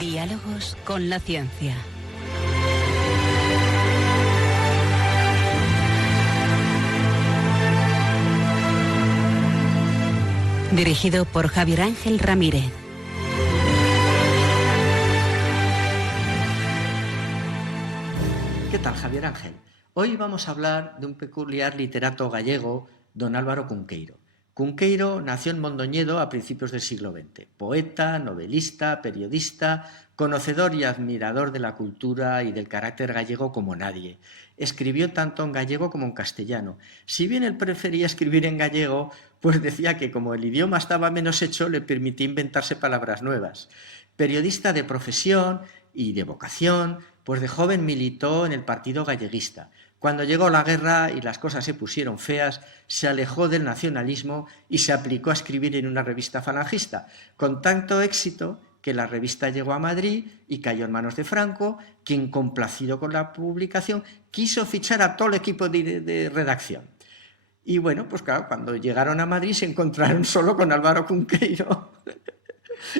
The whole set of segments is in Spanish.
Diálogos con la ciencia. Dirigido por Javier Ángel Ramírez. ¿Qué tal, Javier Ángel? Hoy vamos a hablar de un peculiar literato gallego, don Álvaro Cunqueiro. Cunqueiro nació en Mondoñedo a principios del siglo XX. Poeta, novelista, periodista, conocedor y admirador de la cultura y del carácter gallego como nadie. Escribió tanto en gallego como en castellano. Si bien él prefería escribir en gallego, pues decía que como el idioma estaba menos hecho, le permitía inventarse palabras nuevas. Periodista de profesión y de vocación, pues de joven militó en el Partido Galleguista. Cuando llegó la guerra y las cosas se pusieron feas, se alejó del nacionalismo y se aplicó a escribir en una revista falangista, con tanto éxito que la revista llegó a Madrid y cayó en manos de Franco, quien, complacido con la publicación, quiso fichar a todo el equipo de redacción. Y bueno, pues claro, cuando llegaron a Madrid se encontraron solo con Álvaro Cunqueiro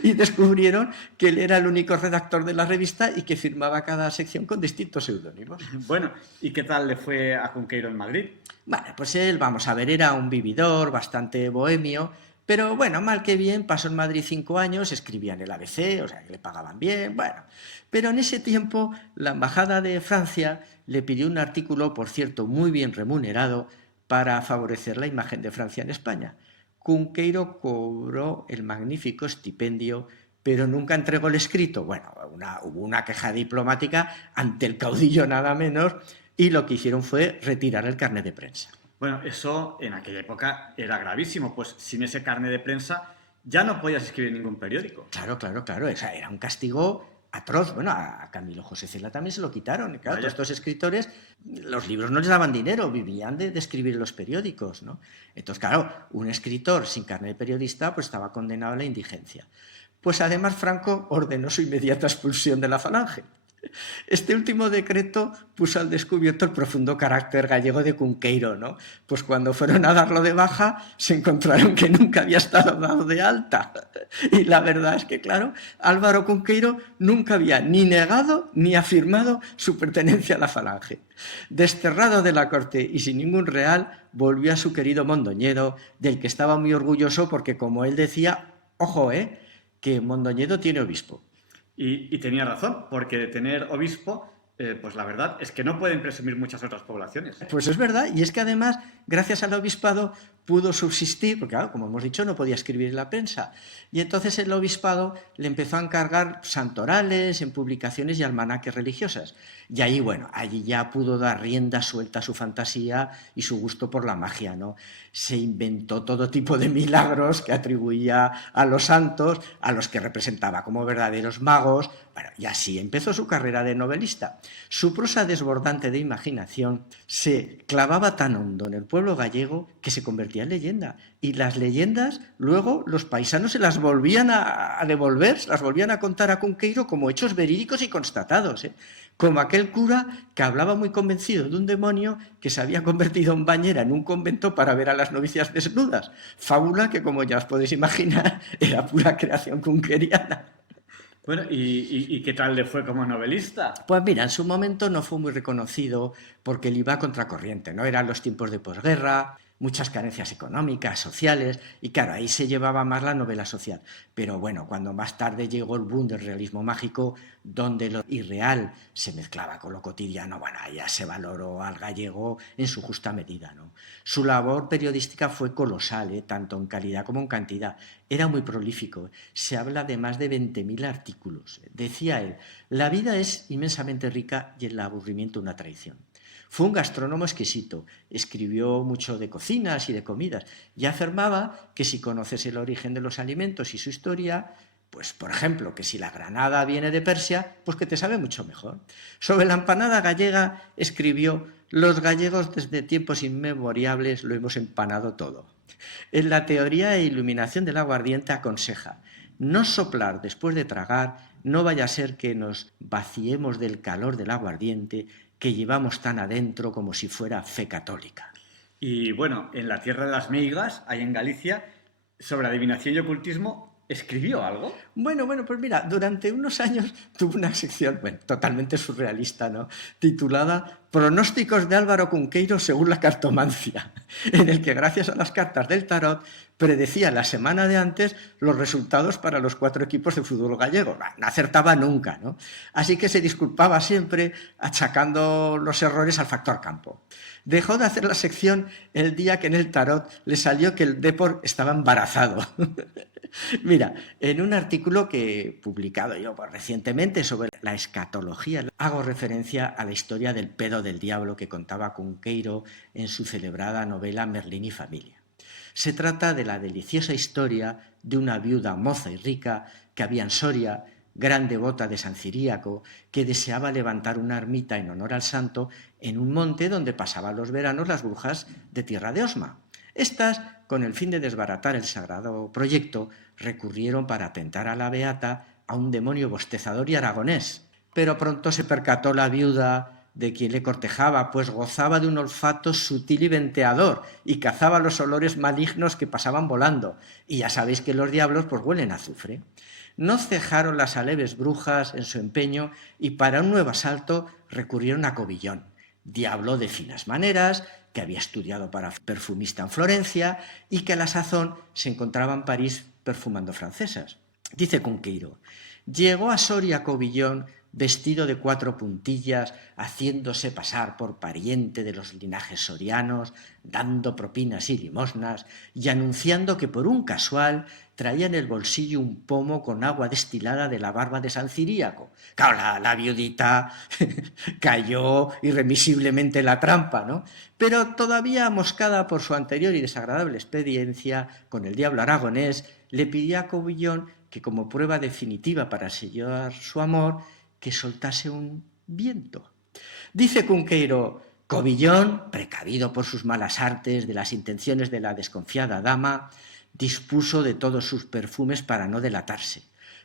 y descubrieron que él era el único redactor de la revista y que firmaba cada sección con distintos seudónimos. Bueno, ¿y qué tal le fue a Cunqueiro en Madrid? Bueno, pues él, vamos a ver, era un vividor, bastante bohemio, pero bueno, mal que bien, pasó en Madrid 5 años, escribía en el ABC, o sea, que le pagaban bien, bueno. Pero en ese tiempo la Embajada de Francia le pidió un artículo, por cierto, muy bien remunerado, para favorecer la imagen de Francia en España. Cunqueiro cobró el magnífico estipendio, pero nunca entregó el escrito. Bueno, hubo una queja diplomática ante el caudillo nada menos, y lo que hicieron fue retirar el carnet de prensa. Bueno, eso en aquella época era gravísimo, pues sin ese carnet de prensa ya no podías escribir en ningún periódico. Claro, o sea, era un castigo atroz. Bueno, a Camilo José Cela también se lo quitaron. Claro, todos estos escritores, los libros no les daban dinero, vivían de escribir en los periódicos, ¿no? Entonces, claro, un escritor sin carnet de periodista pues estaba condenado a la indigencia. Pues además Franco ordenó su inmediata expulsión de la Falange. Este último decreto puso al descubierto el profundo carácter gallego de Cunqueiro, ¿no? Pues cuando fueron a darlo de baja se encontraron que nunca había estado dado de alta. Y la verdad es que, claro, Álvaro Cunqueiro nunca había ni negado ni afirmado su pertenencia a la Falange. Desterrado de la corte y sin ningún real, volvió a su querido Mondoñedo, del que estaba muy orgulloso porque, como él decía, ojo, que Mondoñedo tiene obispo. Y tenía razón, porque de tener obispo, pues la verdad es que no pueden presumir muchas otras poblaciones. Pues es verdad, y es que además, gracias al obispado, pudo subsistir, porque claro, como hemos dicho, no podía escribir en la prensa. Y entonces el obispado le empezó a encargar santorales en publicaciones y almanaques religiosas. Y ahí, bueno, allí ya pudo dar rienda suelta a su fantasía y su gusto por la magia, ¿no? Se inventó todo tipo de milagros que atribuía a los santos, a los que representaba como verdaderos magos. Bueno, y así empezó su carrera de novelista. Su prosa desbordante de imaginación se clavaba tan hondo en el pueblo gallego que se convertía en leyenda. Y las leyendas luego los paisanos se las volvían a devolver, se las volvían a contar a Cunqueiro como hechos verídicos y constatados, como aquel cura que hablaba muy convencido de un demonio que se había convertido en bañera en un convento para ver a las novicias desnudas. Fábula que, como ya os podéis imaginar, era pura creación cunqueriana. Bueno, ¿y qué tal le fue como novelista? Pues mira, en su momento no fue muy reconocido porque él iba a contracorriente, ¿no? Eran los tiempos de posguerra, muchas carencias económicas, sociales, y claro, ahí se llevaba más la novela social. Pero bueno, cuando más tarde llegó el boom del realismo mágico, donde lo irreal se mezclaba con lo cotidiano, bueno, ya se valoró al gallego en su justa medida, ¿no? Su labor periodística fue colosal, tanto en calidad como en cantidad. Era muy prolífico. Se habla de más de 20.000 artículos. Decía él, la vida es inmensamente rica y el aburrimiento una traición. Fue un gastrónomo exquisito, escribió mucho de cocinas y de comidas y afirmaba que si conoces el origen de los alimentos y su historia, pues por ejemplo, que si la granada viene de Persia, pues que te sabe mucho mejor. Sobre la empanada gallega escribió, los gallegos desde tiempos inmemoriales lo hemos empanado todo. En la teoría de iluminación del aguardiente aconseja, no soplar después de tragar, no vaya a ser que nos vaciemos del calor del aguardiente que llevamos tan adentro como si fuera fe católica. Y bueno, en la tierra de las meigas, ahí en Galicia, sobre adivinación y ocultismo, ¿Escribió algo? Bueno, pues mira, durante unos años tuvo una sección, bueno, totalmente surrealista, ¿no? Titulada Pronósticos de Álvaro Cunqueiro según la cartomancia, en el que gracias a las cartas del tarot predecía la semana de antes los resultados para los 4 equipos de fútbol gallego. No acertaba nunca, ¿no? Así que se disculpaba siempre achacando los errores al factor campo. Dejó de hacer la sección el día que en el tarot le salió que el Depor estaba embarazado. Mira, en un artículo que he publicado yo recientemente sobre la escatología, hago referencia a la historia del pedo del diablo que contaba Cunqueiro en su celebrada novela Merlín y familia. Se trata de la deliciosa historia de una viuda moza y rica que había en Soria, gran devota de San Ciríaco, que deseaba levantar una ermita en honor al santo en un monte donde pasaban los veranos las brujas de Tierra de Osma. Estas, con el fin de desbaratar el sagrado proyecto, recurrieron para atentar a la beata a un demonio bostezador y aragonés. Pero pronto se percató la viuda de quien le cortejaba, pues gozaba de un olfato sutil y venteador y cazaba los olores malignos que pasaban volando. Y ya sabéis que los diablos pues huelen a azufre. No cejaron las aleves brujas en su empeño y para un nuevo asalto recurrieron a Cobillón, diablo de finas maneras, que había estudiado para perfumista en Florencia y que a la sazón se encontraba en París perfumando francesas. Dice Cunqueiro, llegó a Soria Cobillón vestido de 4 puntillas, haciéndose pasar por pariente de los linajes sorianos, dando propinas y limosnas y anunciando que por un casual traía en el bolsillo un pomo con agua destilada de la barba de San Ciríaco. Claro, la viudita cayó irremisiblemente en la trampa, ¿no? Pero todavía amoscada por su anterior y desagradable experiencia con el diablo aragonés, le pidió a Cobillón que como prueba definitiva para sellar su amor, que soltase un viento. Dice Cunqueiro, Cobillón, precavido por sus malas artes de las intenciones de la desconfiada dama, dispuso de todos sus perfumes para no delatarse.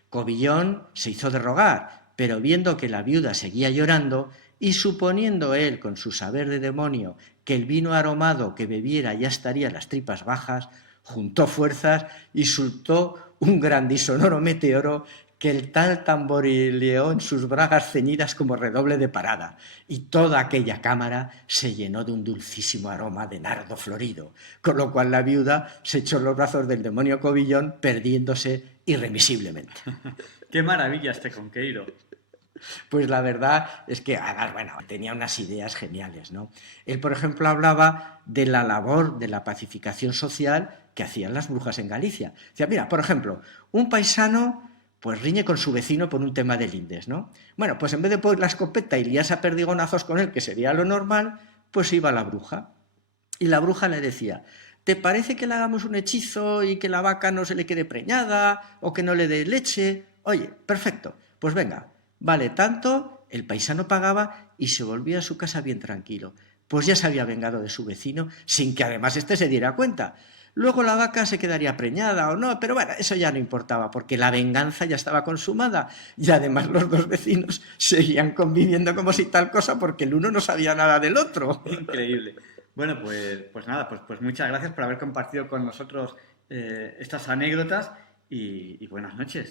Cobillón se hizo de rogar, pero viendo que la viuda seguía llorando y suponiendo él, con su saber de demonio, que el vino aromado que bebiera ya estaría las tripas bajas, juntó fuerzas y soltó un grandisonoro meteoro que el tal tamborileó en sus bragas ceñidas como redoble de parada, y toda aquella cámara se llenó de un dulcísimo aroma de nardo florido, con lo cual la viuda se echó en los brazos del demonio Cobillón, perdiéndose irremisiblemente. ¡Qué maravilla este Cunqueiro! Pues la verdad es que, bueno, tenía unas ideas geniales, ¿no? Él, por ejemplo, hablaba de la labor de la pacificación social que hacían las brujas en Galicia. Decía, mira, por ejemplo, un paisano pues riñe con su vecino por un tema de lindes, ¿no? Bueno, pues en vez de poner la escopeta y liarse a perdigonazos con él, que sería lo normal, pues iba la bruja. Y la bruja le decía, ¿te parece que le hagamos un hechizo y que la vaca no se le quede preñada o que no le dé leche? Oye, perfecto, pues venga, vale tanto, el paisano pagaba y se volvía a su casa bien tranquilo. Pues ya se había vengado de su vecino sin que además éste se diera cuenta. Luego la vaca se quedaría preñada o no, pero bueno, eso ya no importaba, porque la venganza ya estaba consumada y además los dos vecinos seguían conviviendo como si tal cosa porque el uno no sabía nada del otro. Increíble. Bueno, pues nada, pues muchas gracias por haber compartido con nosotros estas anécdotas y buenas noches.